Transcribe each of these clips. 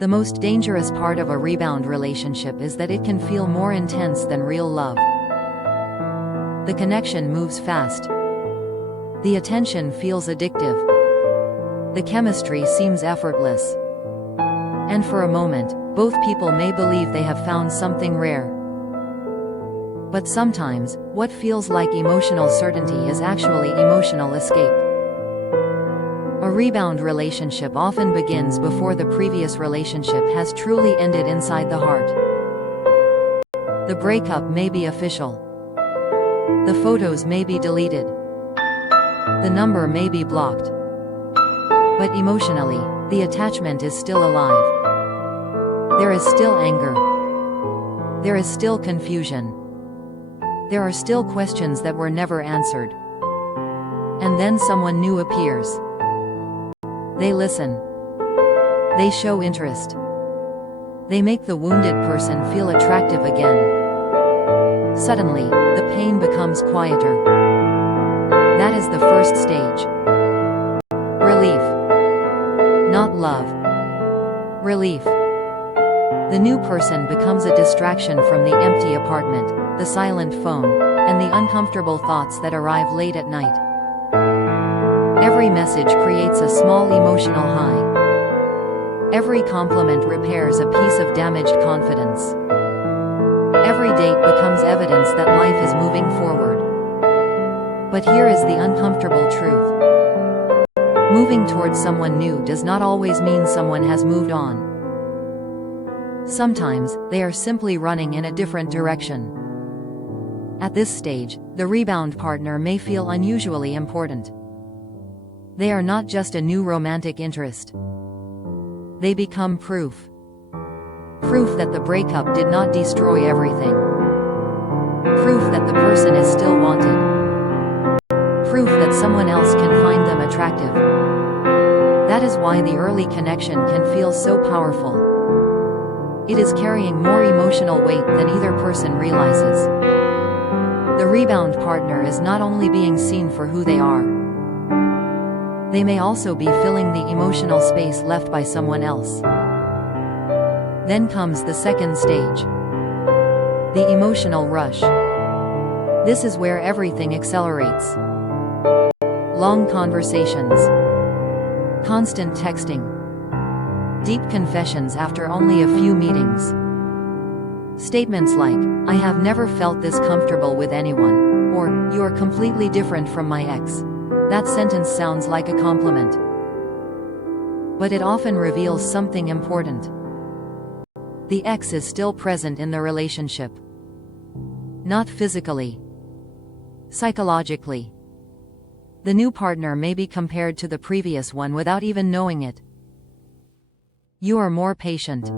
The most dangerous part of a rebound relationship is that it can feel more intense than real love. The connection moves fast. The attention feels addictive. The chemistry seems effortless. And for a moment, both people may believe they have found something rare. But sometimes, what feels like emotional certainty is actually emotional escape. A rebound relationship often begins before the previous relationship has truly ended inside the heart. The breakup may be official. The photos may be deleted. The number may be blocked. But emotionally, the attachment is still alive. There is still anger. There is still confusion. There are still questions that were never answered. And then someone new appears. They listen. They show interest. They make the wounded person feel attractive again. Suddenly, the pain becomes quieter. That is the first stage. Relief. Not love. Relief. The new person becomes a distraction from the empty apartment, the silent phone, and the uncomfortable thoughts that arrive late at night. Every message creates a small emotional high. Every compliment repairs a piece of damaged confidence. Every date becomes evidence that life is moving forward. But here is the uncomfortable truth. Moving towards someone new does not always mean someone has moved on. Sometimes, they are simply running in a different direction. At this stage, the rebound partner may feel unusually important. They are not just a new romantic interest. They become proof. Proof that the breakup did not destroy everything. Proof that the person is still wanted. Proof that someone else can find them attractive. That is why the early connection can feel so powerful. It is carrying more emotional weight than either person realizes. The rebound partner is not only being seen for who they are. They may also be filling the emotional space left by someone else. Then comes the second stage. The emotional rush. This is where everything accelerates. Long conversations. Constant texting. Deep confessions after only a few meetings. Statements like, "I have never felt this comfortable with anyone," or, "You are completely different from my ex." That sentence sounds like a compliment. But it often reveals something important. The ex is still present in the relationship. Not physically. Psychologically. The new partner may be compared to the previous one without even knowing it. You are more patient.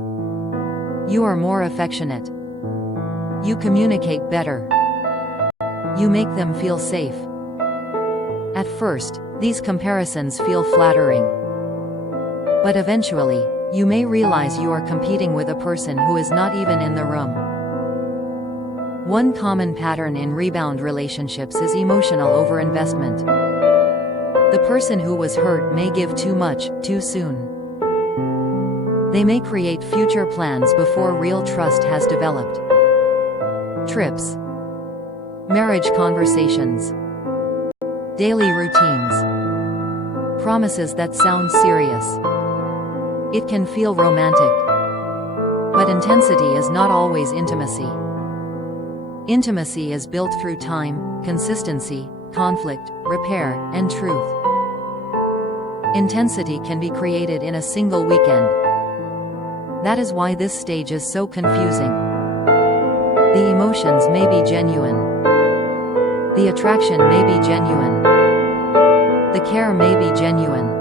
You are more affectionate. You communicate better. You make them feel safe. At first, these comparisons feel flattering. But eventually, you may realize you are competing with a person who is not even in the room. One common pattern in rebound relationships is emotional overinvestment. The person who was hurt may give too much, too soon. They may create future plans before real trust has developed. Trips. Marriage conversations. Daily routines. Promises that sound serious. It can feel romantic. But intensity is not always intimacy. Intimacy is built through time, consistency, conflict, repair, and truth. Intensity can be created in a single weekend. That is why this stage is so confusing. The emotions may be genuine. The attraction may be genuine. The care may be genuine.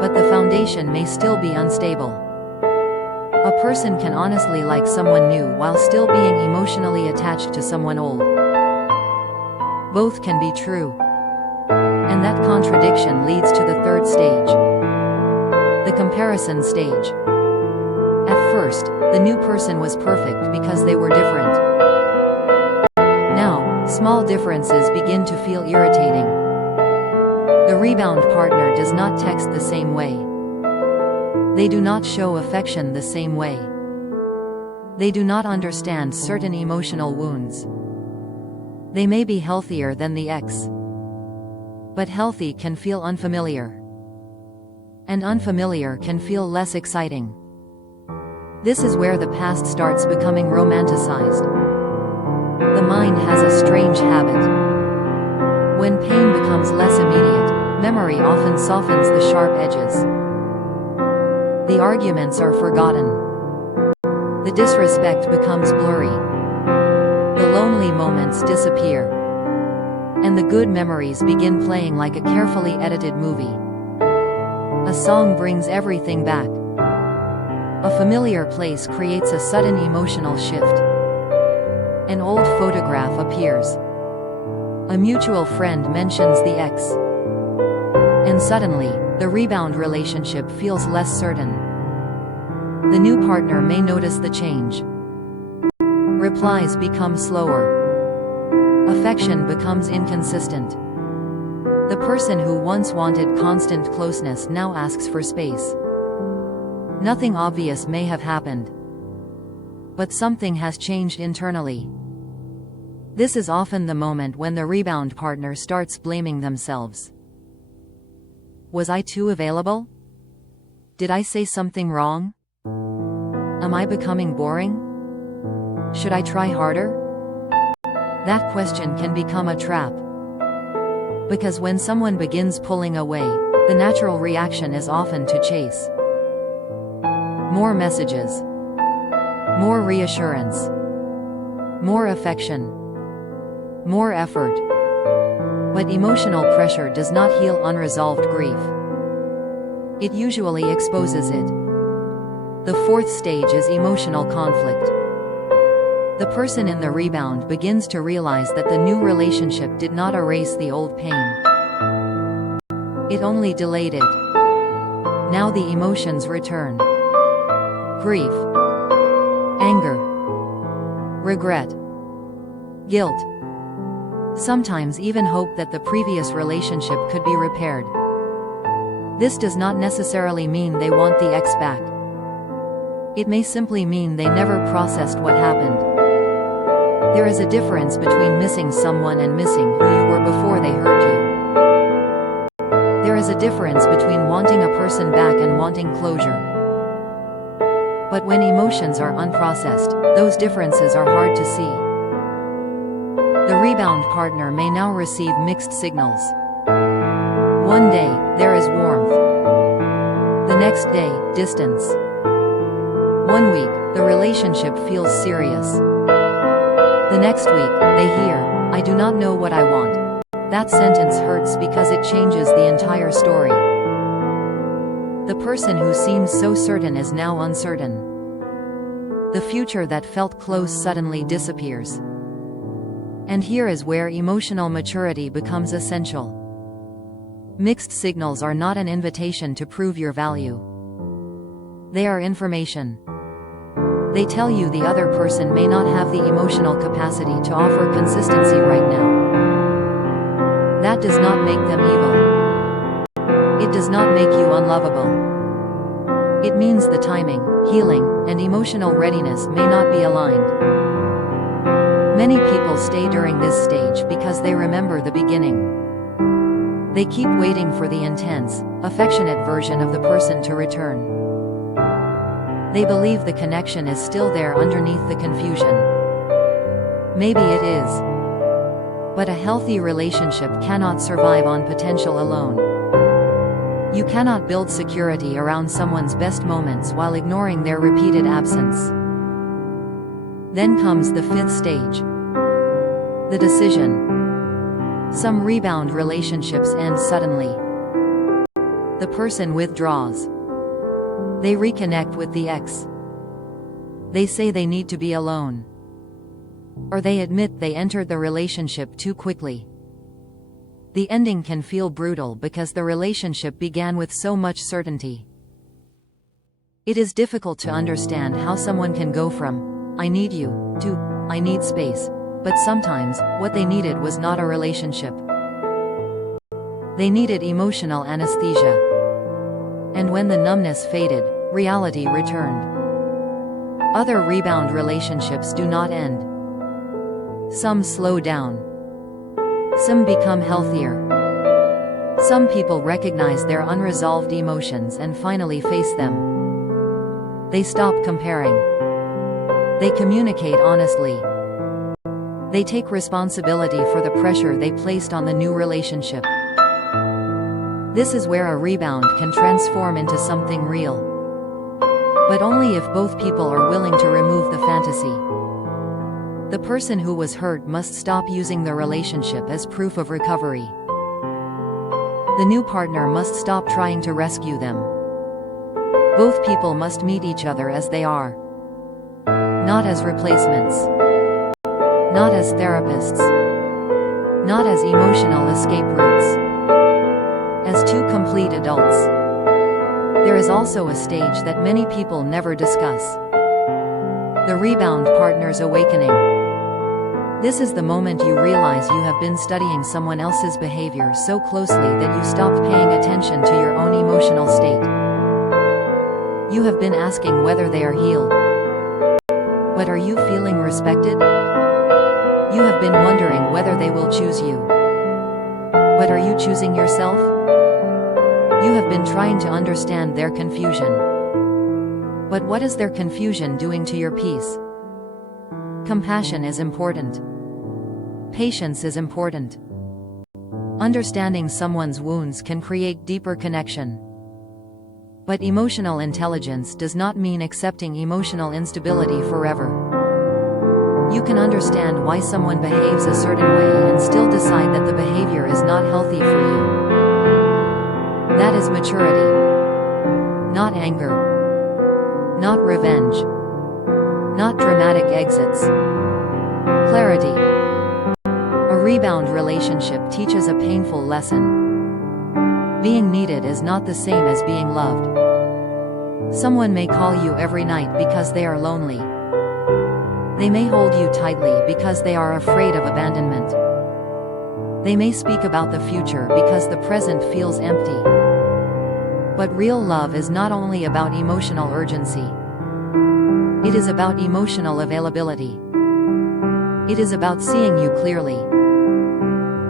But the foundation may still be unstable. A person can honestly like someone new while still being emotionally attached to someone old. Both can be true. And that contradiction leads to the third stage. The comparison stage. At first, the new person was perfect because they were different. Now, small differences begin to feel irritating. The rebound partner does not text the same way. They do not show affection the same way. They do not understand certain emotional wounds. They may be healthier than the ex. But healthy can feel unfamiliar. And unfamiliar can feel less exciting. This is where the past starts becoming romanticized. The mind has a strange habit. When pain becomes less immediate, memory often softens the sharp edges. The arguments are forgotten. The disrespect becomes blurry. The lonely moments disappear. And the good memories begin playing like a carefully edited movie. A song brings everything back. A familiar place creates a sudden emotional shift. An old photograph appears. A mutual friend mentions the ex. And suddenly, the rebound relationship feels less certain. The new partner may notice the change. Replies become slower. Affection becomes inconsistent. The person who once wanted constant closeness now asks for space. Nothing obvious may have happened. But something has changed internally. This is often the moment when the rebound partner starts blaming themselves. Was I too available? Did I say something wrong? Am I becoming boring? Should I try harder? That question can become a trap. Because when someone begins pulling away, the natural reaction is often to chase. More messages. More reassurance. More affection. More effort. But emotional pressure does not heal unresolved grief. It usually exposes it. The fourth stage is emotional conflict. The person in the rebound begins to realize that the new relationship did not erase the old pain. It only delayed it. Now the emotions return. Grief, anger, regret, guilt, sometimes even hope that the previous relationship could be repaired. This does not necessarily mean they want the ex back. It may simply mean they never processed what happened. There is a difference between missing someone and missing who you were before they hurt you. There is a difference between wanting a person back and wanting closure. But when emotions are unprocessed, those differences are hard to see. The rebound partner may now receive mixed signals. One day, there is warmth. The next day, distance. One week, the relationship feels serious. The next week, they hear, "I do not know what I want." That sentence hurts because it changes the entire story. The person who seems so certain is now uncertain. The future that felt close suddenly disappears. And here is where emotional maturity becomes essential. Mixed signals are not an invitation to prove your value. They are information. They tell you the other person may not have the emotional capacity to offer consistency right now. That does not make them evil. It does not make you unlovable. It means the timing, healing, and emotional readiness may not be aligned. Many people stay during this stage because they remember the beginning. They keep waiting for the intense, affectionate version of the person to return. They believe the connection is still there underneath the confusion. Maybe it is. But a healthy relationship cannot survive on potential alone. You cannot build security around someone's best moments while ignoring their repeated absence. Then comes the fifth stage. The decision. Some rebound relationships end suddenly. The person withdraws. They reconnect with the ex. They say they need to be alone. Or they admit they entered the relationship too quickly. The ending can feel brutal because the relationship began with so much certainty. It is difficult to understand how someone can go from, "I need you," to, "I need space," but sometimes, what they needed was not a relationship. They needed emotional anesthesia. And when the numbness faded, Reality returned. Other rebound relationships do not end. Some slow down. Some become healthier. Some people recognize their unresolved emotions and finally face them. They stop comparing. They communicate honestly. They take responsibility for the pressure they placed on the new relationship. This is where a rebound can transform into something real. But only if both people are willing to remove the fantasy. The person who was hurt must stop using the relationship as proof of recovery. The new partner must stop trying to rescue them. Both people must meet each other as they are. Not as replacements. Not as therapists. Not as emotional escape routes. As two complete adults. There is also a stage that many people never discuss. The rebound partner's awakening. This is the moment you realize you have been studying someone else's behavior so closely that you stopped paying attention to your own emotional state. You have been asking whether they are healed. But are you feeling respected? You have been wondering whether they will choose you. But are you choosing yourself? You have been trying to understand their confusion. But what is their confusion doing to your peace? Compassion is important. Patience is important. Understanding someone's wounds can create deeper connection. But emotional intelligence does not mean accepting emotional instability forever. You can understand why someone behaves a certain way and still decide that the behavior is not healthy for you. That is maturity. Not anger. Not revenge. Not dramatic exits. Clarity. A rebound relationship teaches a painful lesson. Being needed is not the same as being loved. Someone may call you every night because they are lonely. They may hold you tightly because they are afraid of abandonment. They may speak about the future because the present feels empty. But real love is not only about emotional urgency. It is about emotional availability. It is about seeing you clearly.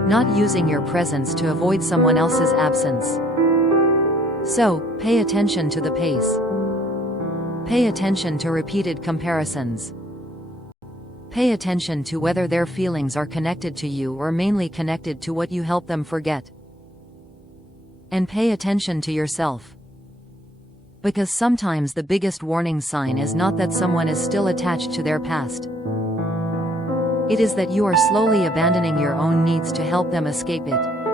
Not using your presence to avoid someone else's absence. So, pay attention to the pace. Pay attention to repeated comparisons. Pay attention to whether their feelings are connected to you or mainly connected to what you help them forget. And pay attention to yourself. Because sometimes the biggest warning sign is not that someone is still attached to their past. It is that you are slowly abandoning your own needs to help them escape it.